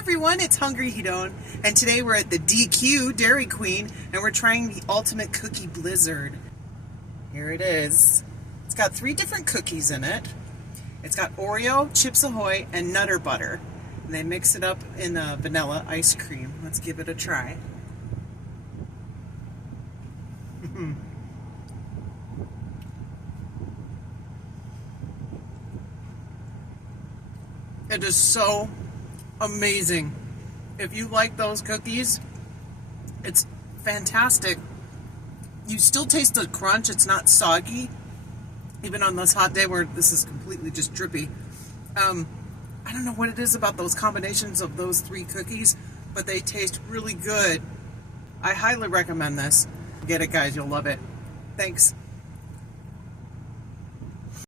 everyone, it's Hungry Hedone, and today we're at the DQ Dairy Queen, and we're trying the Ultimate Cookie Blizzard. Here it is. It's got 3 different cookies in it. It's got Oreo, Chips Ahoy, and Nutter Butter. And they mix it up in vanilla ice cream. Let's give it a try. It is so amazing. If you like those cookies, it's fantastic. You still taste the crunch. It's not soggy, even on this hot day where this is completely just drippy. I don't know what it is about those combinations of those 3 cookies, but they taste really good. I highly recommend this. Get it, guys. You'll love it. Thanks.